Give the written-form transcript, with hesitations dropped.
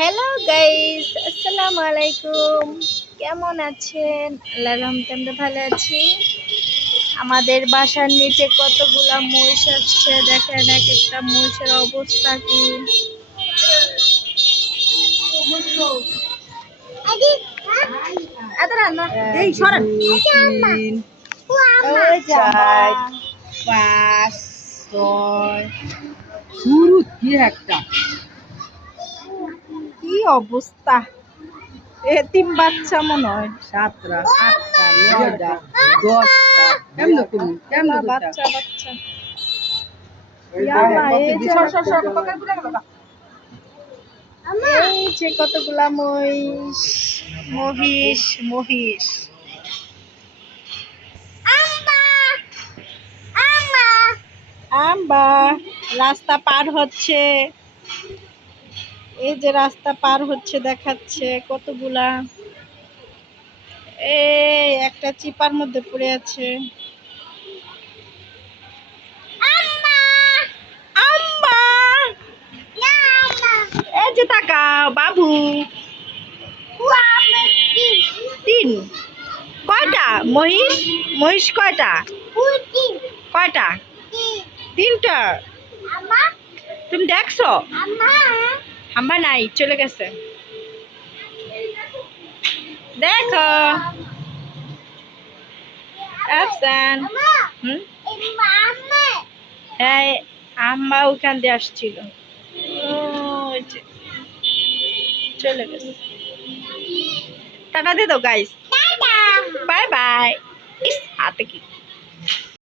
Hello guys, আসসালামু আলাইকুম। কেমন আছেন? আল্লাহর রহমতে আমরা ভালো আছি। আমাদের বাসার নিচে কতগুলা মহিষ আসছে, দেখেন এক একটা মহিষের অবস্থা কি। পাঁচ ছয় শুরু কি একটা কি অবস্থা, এতিম বাচ্চা মনে হয়। 7টা 8টা 9টা 10টা কেমন তুমি কেমন বাচ্চা বাচ্চা এই যে কতগুলা মহিষ মহিষ মহিষ। আম্বা রাস্তা পার হচ্ছে, এই যে রাস্তা পার হচ্ছে দেখাচ্ছে কতগুলা। এই একটা চিপার মধ্যে পড়ে আছে। আম্মা এই যে তাকাও বাবু। 3 কয়টা মহিষ? মহিষ কয়টা? কয়টা? 3টা। তুমি দেখছো? আম্মা নাই, চলে গেছে। দেখো আফসান। হ্যাঁ, আম্মা ওখান দিয়ে আসছিল, ওই যে চলে গেছে। টাটা দিয়ে দাও গাইস, বাই বাই। হাতে কি